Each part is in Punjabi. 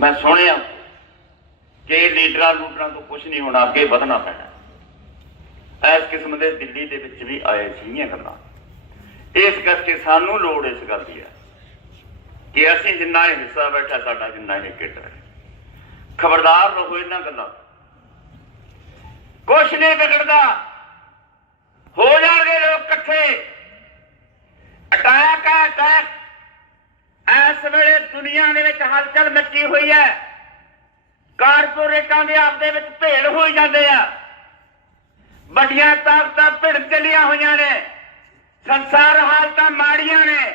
ਮੈਂ ਸੁਣਿਆ ਕਿ ਲੀਡਰਾਂ ਲੂਡਰਾਂ ਤੋਂ ਕੁਝ ਨਹੀਂ ਹੋਣਾ ਅੱਗੇ ਵਧਣਾ ਪੈਣਾ। ਇਸ ਕਿਸਮ ਦੇ ਦਿੱਲੀ ਦੇ ਵਿੱਚ ਵੀ ਆਏ ਸੀਗੀਆਂ ਗੱਲਾਂ। ਇਸ ਕਰਕੇ ਸਾਨੂੰ ਲੋੜ ਇਸ ਗੱਲ ਦੀ ਹੈ ਕਿ ਅਸੀਂ ਜਿੰਨਾ ਇਹ ਹਿੱਸਾ ਬੈਠਾ, ਸਾਡਾ ਜਿੰਨਾ ਇਹ ਕਿੱਟ ਹੈ। ਖਬਰਦਾਰ ਰਹੋ ਇਹਨਾਂ ਗੱਲਾਂ ਤੋਂ। ਕੁਛ ਨਹੀਂ ਵਿਗੜਦਾ ਹੋ ਜਾਣਗੇ ਲੋਕ ਇਕੱਠੇ ਅਟੈਕ ਹੈ ਅਟੈਕ ਇਸ ਵੇਲੇ ਦੁਨੀਆ ਦੇ ਵਿੱਚ ਹਲਚਲ ਮੱਚੀ ਹੋਈ ਹੈ। ਕਾਰਪੋਰੇਟਾਂ ਦੇ ਆਪਦੇ ਵਿੱਚ ਭੇੜ ਹੋਈ ਜਾਂਦੇ ਆ। ਵੱਡੀਆਂ ਤਾਕਤਾਂ ਭਿੜ ਚੱਲੀਆਂ ਹੋਈਆਂ ਨੇ। ਸੰਸਾਰ ਹਾਲਤਾਂ ਮਾੜੀਆਂ ਨੇ।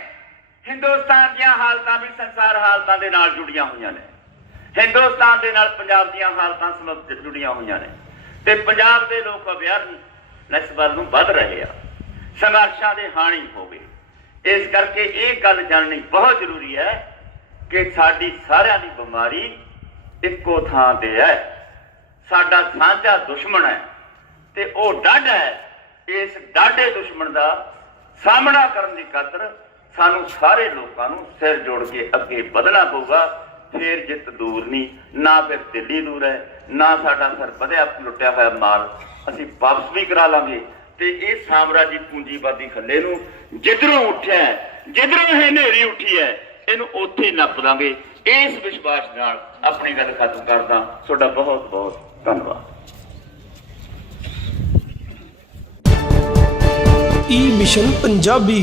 ਹਿੰਦੁਸਤਾਨ ਦੀਆਂ ਹਾਲਤਾਂ ਵੀ ਸੰਸਾਰ ਹਾਲਤਾਂ ਦੇ ਨਾਲ ਜੁੜੀਆਂ ਹੋਈਆਂ ਨੇ। ਹਿੰਦੁਸਤਾਨ ਦੇ ਨਾਲ ਪੰਜਾਬ ਦੀਆਂ ਹਾਲਤਾਂ ਸਮਝ ਜੁੜੀਆਂ ਹੋਈਆਂ ਨੇ। ਤੇ ਪੰਜਾਬ ਦੇ ਲੋਕ ਅਵੇਅਰਨੈਸ ਵੱਲ ਨੂੰ ਵੱਧ ਰਹੇ ਆ। ਸੰਘਰਸ਼ਾਂ ਦੇ ਹਾਣੀ ਹੋ ਗਏ। ਇਸ ਕਰਕੇ ਇਹ ਗੱਲ ਜਾਣਨੀ ਬਹੁਤ ਜ਼ਰੂਰੀ ਹੈ ਕਿ ਸਾਡੀ ਸਾਰਿਆਂ ਦੀ ਬਿਮਾਰੀ ਇੱਕੋ ਥਾਂ ਤੇ ਹੈ। ਸਾਡਾ ਸਾਂਝਾ ਦੁਸ਼ਮਣ ਹੈ ਤੇ ਉਹ ਡਾਢ ਹੈ। ਇਸ ਡਾਢੇ ਦੁਸ਼ਮਣ ਦਾ ਸਾਹਮਣਾ ਕਰਨ ਦੀ ਖਾਤਰ ਸਾਨੂੰ ਸਾਰੇ ਲੋਕਾਂ ਨੂੰ ਸਿਰ ਜੋੜ ਕੇ ਅੱਗੇ ਵਧਣਾ ਪਊਗਾ। ਫੇਰ ਜਿੱਤ ਦੂਰ ਨਹੀਂ, ਨਾ ਫਿਰ ਦਿੱਲੀ ਦੂਰ ਹੈ, ਨਾ ਸਾਡਾ ਸਰ ਵਧਿਆ, ਲੁੱਟਿਆ ਹੋਇਆ ਮਾਲ ਅਸੀਂ ਵਾਪਸ ਵੀ ਕਰਾ ਲਾਂਗੇ। ਤੇ ਇਹ ਸਾਮਰਾਜੀ ਪੂੰਜੀਵਾਦੀ ਖੱਲੇ ਨੂੰ ਜਿੱਧਰੋਂ ਉੱਠਿਆ ਜਿੱਧਰੋਂ ਇਹ ਹਨੇਰੀ ਉੱਠੀ ਹੈ, ਇਹਨੂੰ ਉੱਥੇ ਨੱਪ ਦਾਂਗੇ। ਇਸ ਵਿਸ਼ਵਾਸ ਨਾਲ ਆਪਣੀ ਗੱਲ ਖਤਮ ਕਰਦਾ। ਤੁਹਾਡਾ ਬਹੁਤ ਬਹੁਤ ਧੰਨਵਾਦ। ਈ ਮਿਸ਼ਨ ਪੰਜਾਬੀ